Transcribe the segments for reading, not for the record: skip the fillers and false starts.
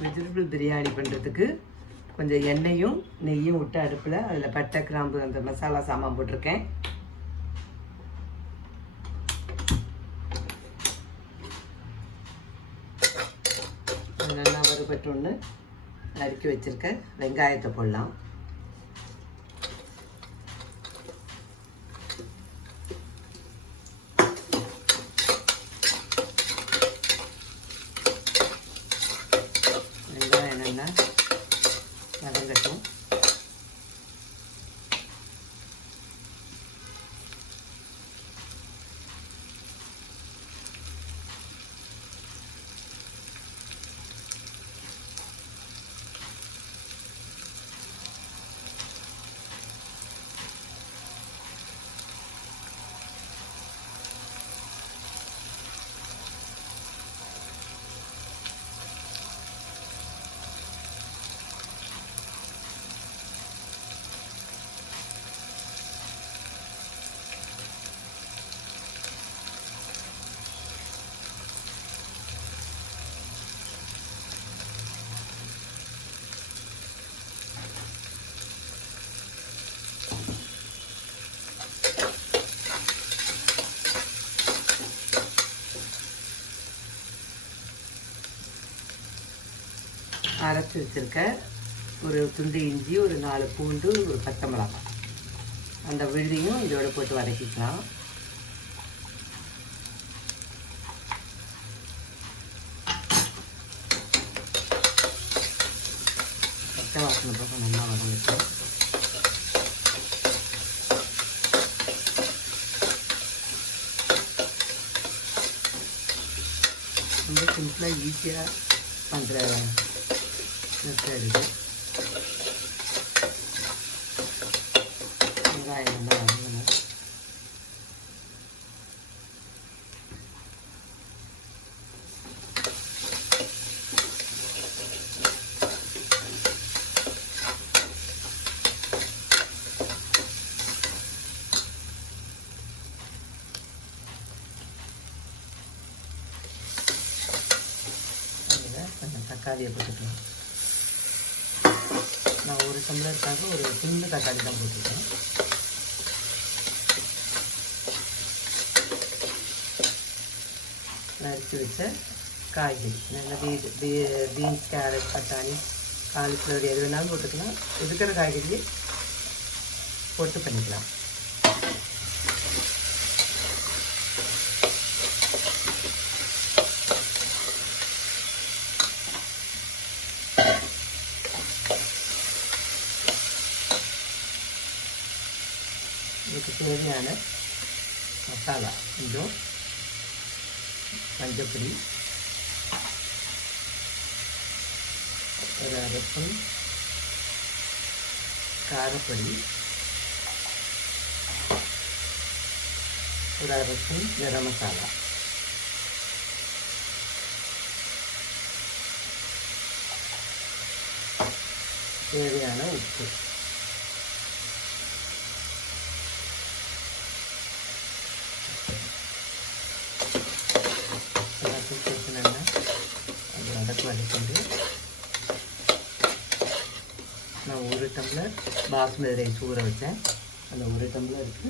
Vegetable biryani பண்ணுறதுக்கு கொஞ்சம் எண்ணெயும் நெய்யும் விட்டு அடுப்பில் அதில் பட்டை கிராம்பு அந்த மசாலா சாமான் போட்டிருக்கேன். நல்லா வறுபட்டோன்னு நறுக்கி வச்சுருக்க வெங்காயத்தை போடலாம். வெங்காயம் நல்லா வதங்கட்டும். அரைச்சி வச்சுருக்க ஒரு துண்டு இஞ்சி, ஒரு 4 பூண்டு, ஒரு பச்சை மிளகாய், அந்த விழுதியும் இதோட போட்டு வதக்கிக்கலாம். பச்சை வாசனை பக்கம் நல்லா வதங்கிட்டோம். ரொம்ப சிம்பிளாக ஈஸியாக பண்ணுற இருக்குது. வெங்காயம் நல்லா வதங்கணும். கொஞ்சம் தக்காளியை போட்டுக்கலாம். நான் ஒரு டம்ளருக்காக ஒரு சின்ன தக்காளி தான் போட்டுருக்கேன். நறுக்கி வச்ச காய்கறி நல்லா பீன்ஸ், கேரட், பட்டாணி, காலிஃப்ளவர் எது வேணாலும் போட்டுக்கலாம். இருக்கிற காய்கறியை போட்டு பண்ணிக்கலாம். இதுக்கு தேவையான மசாலா கொஞ்சம் மஞ்சப்பொடி, ஒரு 1/2 ஸ்பூன் காரப்பொடி, ஒரு 1/2 ஸ்பூன் கரம் மசாலா, தேவையான உப்பு, வதக்கிட்டு நான் 1 டம்ளர் பாஸ்மதி ரைஸ் ஊற வச்சேன். அந்த 1 டம்ளருக்கு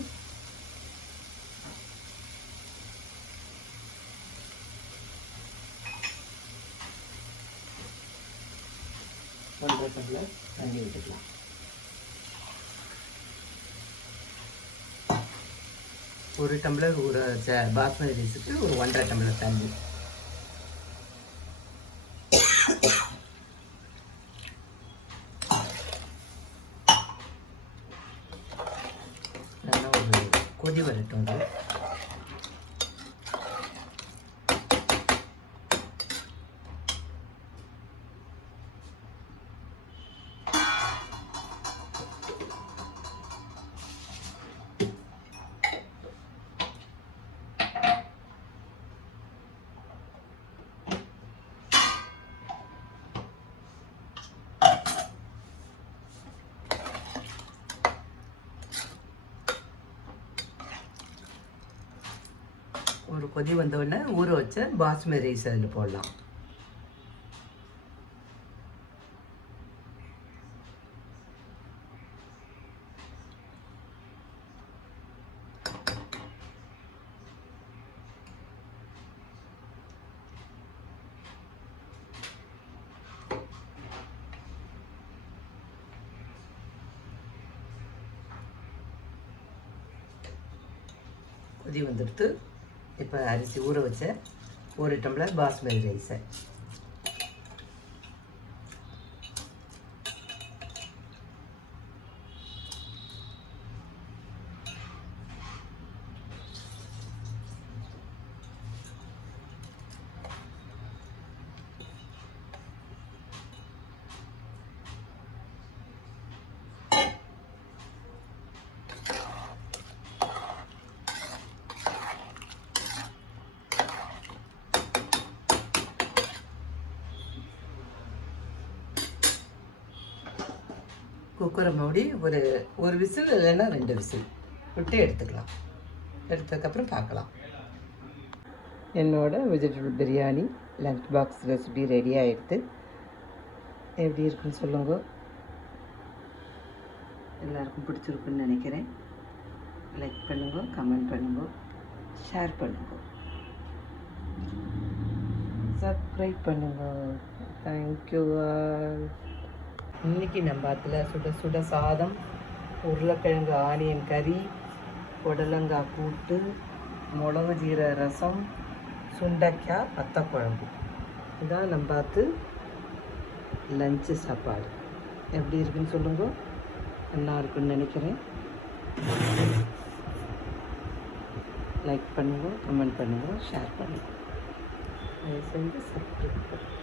1/2 டம்ளர் தண்ணி விட்டுக்கலாம். ஒரு டம்ளர் ஊற வச்ச பாஸ்மதி ரைஸுக்கு ஒரு 1/2 டம்ளர் தண்ணி. நல்லா ஒரு கொதி வரட்டும். ஒரு கொதி வந்தவுடனே ஊற வச்ச பாஸ்மதி ரைஸ் அதில் போடலாம். கொதி வந்துடுத்து. இப்போ அரிசி ஊற வச்ச 1 டம்ளர் பாஸ்மதி ரைஸை குக்கரை மூடி ஒரு விசில் இல்லைன்னா 2 விசில் விட்டு எடுத்துக்கலாம். எடுத்ததுக்கப்புறம் பார்க்கலாம். என்னோட vegetable biryani lunch box recipe ready ஆகிடுது. எப்படி இருக்குன்னு சொல்லுங்க. எல்லாருக்கும் பிடிச்சிருக்குன்னு நினைக்கிறேன். லைக் பண்ணுங்க, கமெண்ட் பண்ணுங்க, ஷேர் பண்ணுங்க, சப்ஸ்கிரைப் பண்ணுங்க. தேங்க்யூ. இன்றைக்கி நம்ம அதில் சுட சுட சாதம், உருளைக்கிழங்கு ஆனியன் கறி, புடலங்காய் கூட்டு, மிளகு ஜீரக ரசம், சுண்டைக்காய் வத்த குழம்பு. இதான் நம்ம பார்த்து லஞ்சு சாப்பாடு. எப்படி இருக்குன்னு சொல்லுங்க. நல்லா இருக்குன்னு நினைக்கிறேன். லைக் பண்ணுங்க, கமெண்ட் பண்ணுங்க, ஷேர் பண்ணுங்க. செஞ்சு சப்ஸ்கிரைப் பண்ணுங்க.